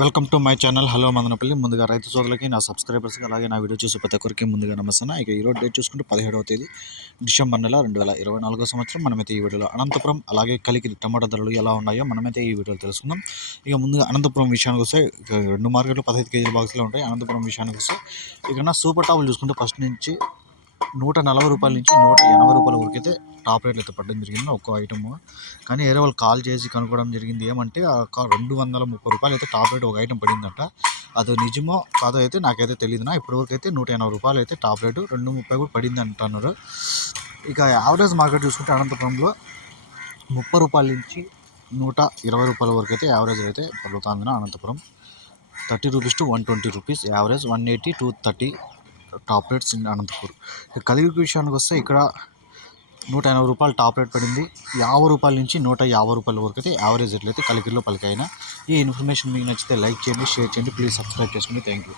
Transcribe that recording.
Welcome to my channel. Hello Madanapalle. ముందుగా రైతు సోదరులకి నా సబ్స్క్రైబర్స్కి అలాగే నా వీడియో చూసే ప్రతి ఒక్కరికి ముందుగా నమస్తాను ఇక ఈరోజు డేట్ చూసుకుంటే పదిహేడవ తేదీ డిసెంబర్ నెల రెండు వేల ఇరవై నాలుగో సంవత్సరం. మనమైతే ఈ వీడియోలో అనంతపురం అలాగే కలికి టమాటా ధరలు ఎలా ఉన్నాయో మనమైతే ఈ వీడియోలో తెలుసుకుందాం. ఇక ముందుగా అనంతపురం విషయానికి వస్తే రెండు మార్కెట్లు పదహైదు కేజీల బాక్స్లో ఉంటాయి. అనంతపురం విషయానికి వస్తే ఇక నా సూపర్ టాపులు చూసుకుంటే ఫస్ట్ నుంచి నూట నలభై రూపాయల నుంచి నూట ఎనభై రూపాయల వరకు అయితే టాప్ రేట్లు అయితే పడడం జరిగింది ఒక్కో ఐటమ్ కానీ వేరే వాళ్ళు కాల్ చేసి కనుక్కోవడం జరిగింది ఏమంటే రెండు వందల ముప్పై రూపాయలు అయితే టాప్ రేట్ ఒక ఐటమ్ పడిందంట. అది నిజమో కాదో అయితే నాకైతే తెలియదు నా ఇప్పటివరకు అయితే నూట ఎనభై రూపాయలు అయితే టాప్ రేటు రెండు ముప్పై కూడా పడింది అంటున్నారు ఇక యావరేజ్ మార్కెట్ చూసుకుంటే అనంతపురంలో ముప్పై రూపాయల నుంచి నూట ఇరవై రూపాయల వరకు అయితే యావరేజ్ అయితే పలుకుతుంది Anantapuram. Thirty rupees to one twenty rupees average one eighty to thirty top rates in Anantapur. ఇక కలిగి విషయానికి వస్తే ఇక్కడ నూట ఎనభై రూపాయలు టాప్ రేట్ పడింది. యాభై రూపాయల నుంచి నూట యాభై రూపాయల వరకు అయితే యావరేజ్ రేట్లు అయితే కలిగిరిలో పలికాయిన. ఈ ఇన్ఫర్మేషన్ మీకు నచ్చితే లైక్ చేయండి షేర్ చేయండి. ప్లీజ్ సబ్స్క్రైబ్ చేసుకోండి థ్యాంక్ యూ.